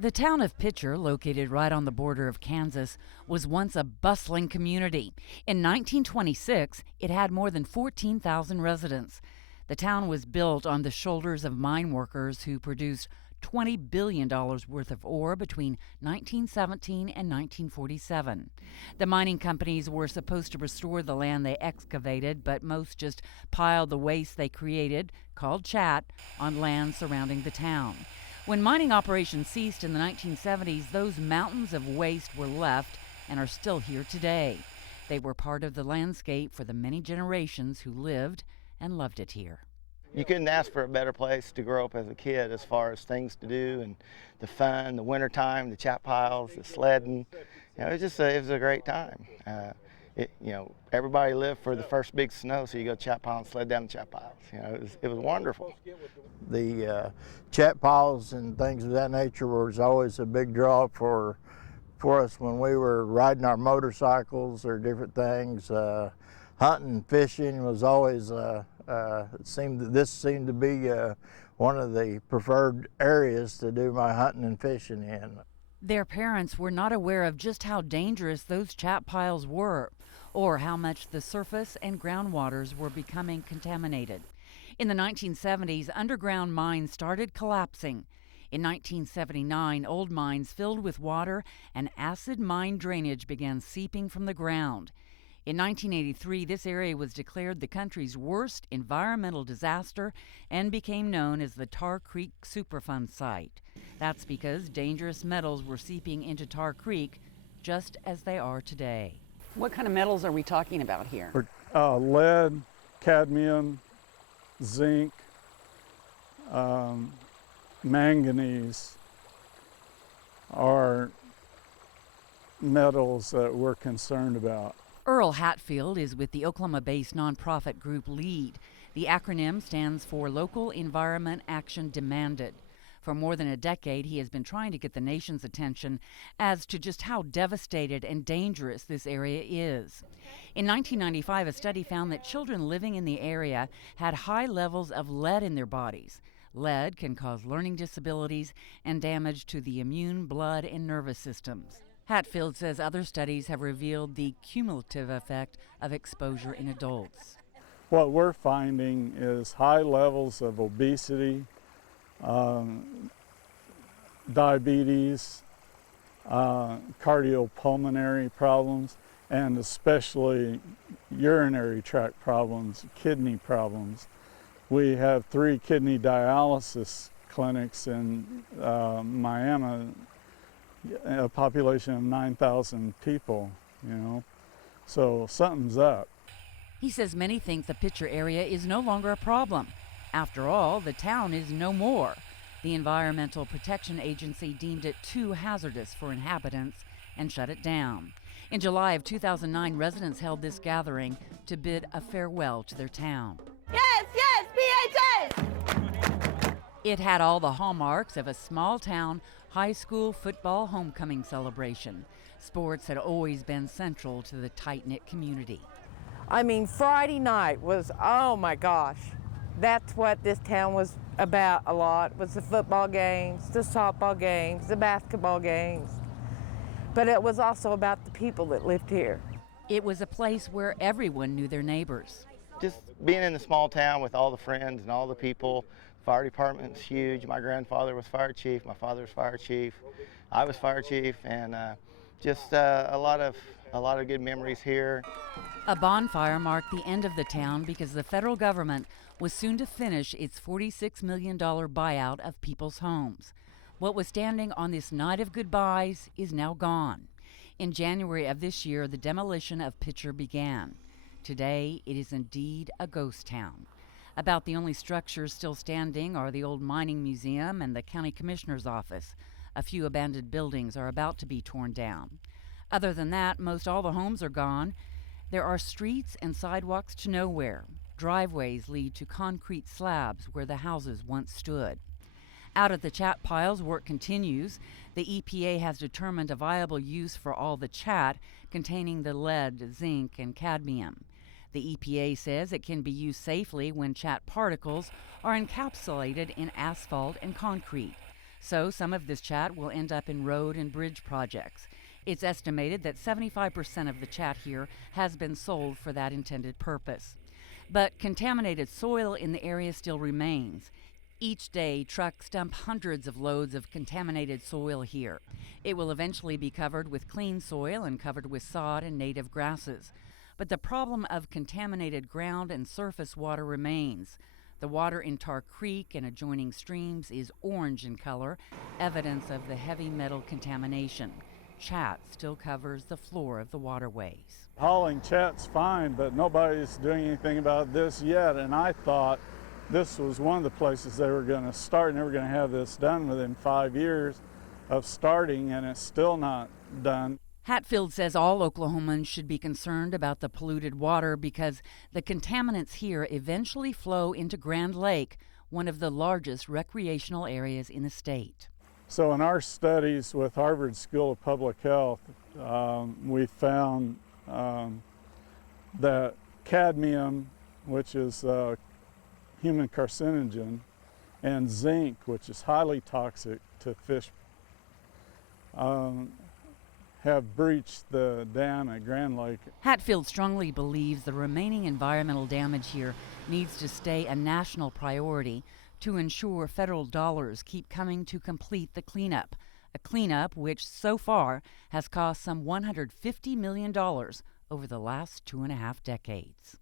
The town of Picher, located right on the border of Kansas, was once a bustling community. In 1926, it had more than 14,000 residents. The town was built on the shoulders of mine workers who produced $20 billion worth of ore between 1917 and 1947. The mining companies were supposed to restore the land they excavated, but most just piled the waste they created, called chat, on land surrounding the town. When mining operations ceased in the 1970s, those mountains of waste were left and are still here today. They were part of the landscape for the many generations who lived and loved it here. You couldn't ask for a better place to grow up as a kid as far as things to do and the fun, the wintertime, the chat piles, the sledding. It was a great time. Everybody lived for the first big snow, so you go chat pile and sled down the chat piles. It was wonderful. The chat piles and things of that nature was always a big draw for us when we were riding our motorcycles or different things. Hunting, fishing was always this seemed to be one of the preferred areas to do my hunting and fishing in. Their parents were not aware of just how dangerous those chat piles were, or how much the surface and groundwaters were becoming contaminated. In the 1970s, underground mines started collapsing. In 1979, old mines filled with water and acid mine drainage began seeping from the ground. In 1983, this area was declared the country's worst environmental disaster and became known as the Tar Creek Superfund site. That's because dangerous metals were seeping into Tar Creek just as they are today. What kind of metals are we talking about here? Lead, cadmium, zinc, manganese are metals that we're concerned about. Earl Hatfield is with the Oklahoma-based nonprofit group LEAD. The acronym stands for Local Environment Action Demanded. For more than a decade, he has been trying to get the nation's attention as to just how devastated and dangerous this area is. In 1995, a study found that children living in the area had high levels of lead in their bodies. Lead can cause learning disabilities and damage to the immune, blood, and nervous systems. Hatfield says other studies have revealed the cumulative effect of exposure in adults. What we're finding is high levels of obesity, diabetes, cardiopulmonary problems, and especially urinary tract problems, kidney problems. We have 3 kidney dialysis clinics in Miami, a population of 9,000 people, so something's up. He says many think the Picher area is no longer a problem. After all, the town is no more. The Environmental Protection Agency deemed it too hazardous for inhabitants and shut it down. In July of 2009, residents held this gathering to bid a farewell to their town. Yes, yes, PHS! It had all the hallmarks of a small-town high school football homecoming celebration. Sports had always been central to the tight-knit community. I mean, Friday night was, oh my gosh, that's what this town was about a lot, was the football games, the softball games, the basketball games. But it was also about the people that lived here. It was a place where everyone knew their neighbors. Just being in a small town with all the friends and all the people. Fire department was huge. My grandfather was fire chief, my father was fire chief, I was fire chief, and just a lot of good memories here. A bonfire marked the end of the town because the federal government was soon to finish its $46 million buyout of people's homes. What was standing on this night of goodbyes is now gone. In January of this year, the demolition of Picher began. Today, it is indeed a ghost town. About the only structures still standing are the old mining museum and the county commissioner's office. A few abandoned buildings are about to be torn down. Other than that, most all the homes are gone. There are streets and sidewalks to nowhere. Driveways lead to concrete slabs where the houses once stood. Out at the chat piles, work continues. The EPA has determined a viable use for all the chat containing the lead, zinc, and cadmium. The EPA says it can be used safely when chat particles are encapsulated in asphalt and concrete. So some of this chat will end up in road and bridge projects. It's estimated that 75% of the chat here has been sold for that intended purpose. But contaminated soil in the area still remains. Each day, trucks dump hundreds of loads of contaminated soil here. It will eventually be covered with clean soil and covered with sod and native grasses. But the problem of contaminated ground and surface water remains. The water in Tar Creek and adjoining streams is orange in color, evidence of the heavy metal contamination. Chat still covers the floor of the waterways. Hauling chat's fine, but nobody's doing anything about this yet, and I thought this was one of the places they were going to start, and they were going to have this done within 5 years of starting, and it's still not done. Hatfield says all Oklahomans should be concerned about the polluted water because the contaminants here eventually flow into Grand Lake, one of the largest recreational areas in the state. So in our studies with Harvard School of Public Health, we found that cadmium, which is a human carcinogen, and zinc, which is highly toxic to fish, have breached the dam at Grand Lake. Hatfield strongly believes the remaining environmental damage here needs to stay a national priority to ensure federal dollars keep coming to complete the cleanup, a cleanup which so far has cost some $150 million over the last 2.5 decades.